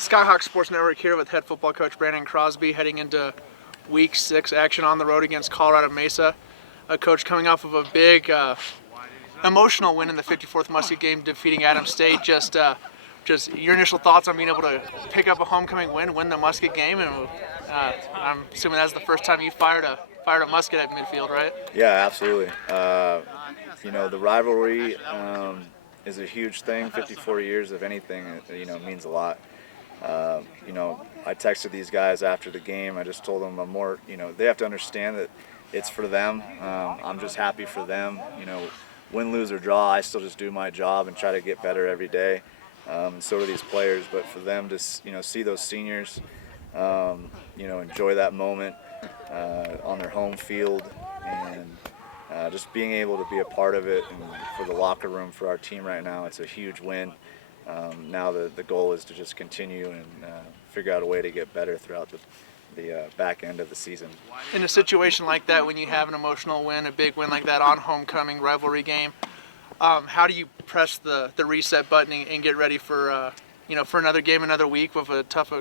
Skyhawks Sports Network here with head football coach Brandon Crosby heading into Week 6 action on the road against Colorado Mesa. A coach coming off of a big emotional win in the 54th Musket game, defeating Adams State. Just your initial thoughts on being able to pick up a homecoming win the Musket game, and I'm assuming that's the first time you fired a musket at midfield, right? Yeah, absolutely. The rivalry is a huge thing. 54 years of anything, means a lot. I texted these guys after the game. I just told them they have to understand that it's for them. I'm just happy for them. Win, lose, or draw, I still just do my job and try to get better every day. And so do these players. But for them to, see those seniors, enjoy that moment on their home field, and just being able to be a part of it, and for the locker room, for our team right now, it's a huge win. Now the goal is to just continue and figure out a way to get better throughout the back end of the season. In a situation like that, when you have an emotional win, a big win like that on homecoming rivalry game, how do you press the reset button and get ready for another game, another week with a tough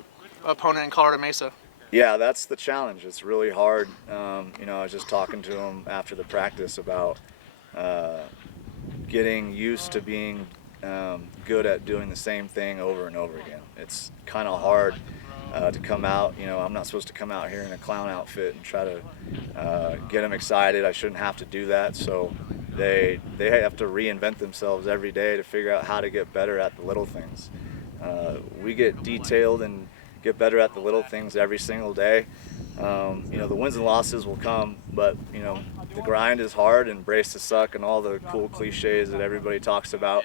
opponent in Colorado Mesa? Yeah, that's the challenge. It's really hard. I was just talking to him after the practice about getting used to being good at doing the same thing over and over again. It's kind of hard to come out. I'm not supposed to come out here in a clown outfit and try to get them excited. I shouldn't have to do that. So they have to reinvent themselves every day to figure out how to get better at the little things. We get detailed and get better at the little things every single day. The wins and losses will come, but the grind is hard, and brace to suck and all the cool cliches that everybody talks about.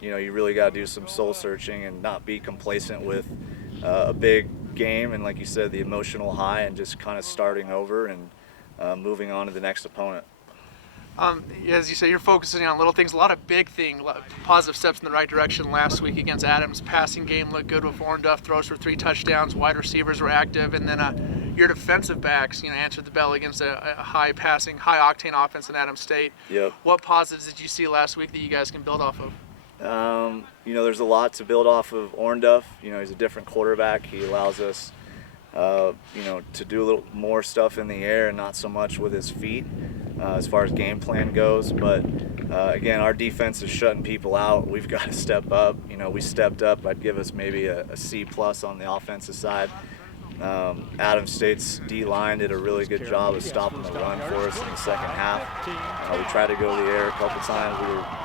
You really got to do some soul searching and not be complacent with a big game, and like you said, the emotional high, and just kind of starting over and moving on to the next opponent. As you say, you're focusing on little things, a lot of big things, positive steps in the right direction last week against Adams. Passing game looked good with Ornduff, throws for 3 touchdowns, wide receivers were active, and then your defensive backs, answered the bell against a high octane offense in Adams State. Yep. What positives did you see last week that you guys can build off of? There's a lot to build off of Ornduff. He's a different quarterback. He allows us, to do a little more stuff in the air and not so much with his feet as far as game plan goes. But again, our defense is shutting people out. We've got to step up. We stepped up. I'd give us maybe a C+ on the offensive side. Adams State's D-line did a really good job of stopping the run for us in the second half. We tried to go to the air a couple times.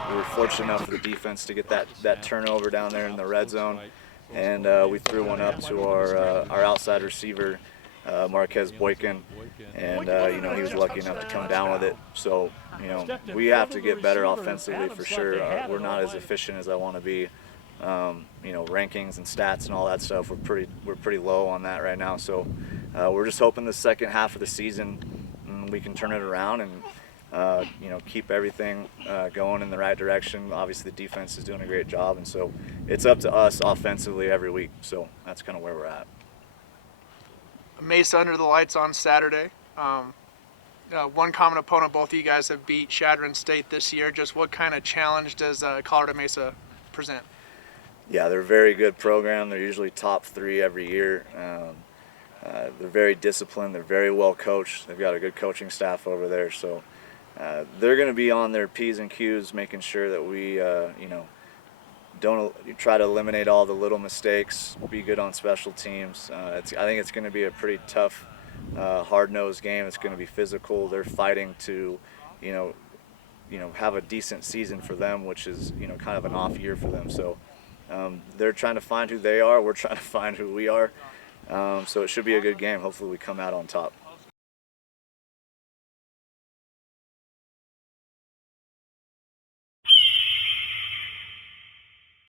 We were fortunate enough for the defense to get that turnover down there in the red zone, and we threw one up to our outside receiver, Marquez Boykin, and he was lucky enough to come down with it. So we have to get better offensively for sure. We're not as efficient as I want to be. Rankings and stats and all that stuff, we're pretty low on that right now. So we're just hoping the second half of the season we can turn it around and keep everything going in the right direction. Obviously the defense is doing a great job, and so it's up to us offensively every week. So that's kind of where we're at. Mesa under the lights on Saturday. One common opponent both of you guys have beat, Chadron State, this year. Just what kind of challenge does Colorado Mesa present? Yeah, they're a very good program. They're usually top 3 every year. They're very disciplined. They're very well coached. They've got a good coaching staff over there. So they're going to be on their P's and Q's, making sure that we, don't try to eliminate all the little mistakes, be good on special teams. I think it's going to be a pretty tough, hard-nosed game. It's going to be physical. They're fighting to, have a decent season for them, which is, kind of an off year for them. So they're trying to find who they are. We're trying to find who we are. So it should be a good game. Hopefully we come out on top.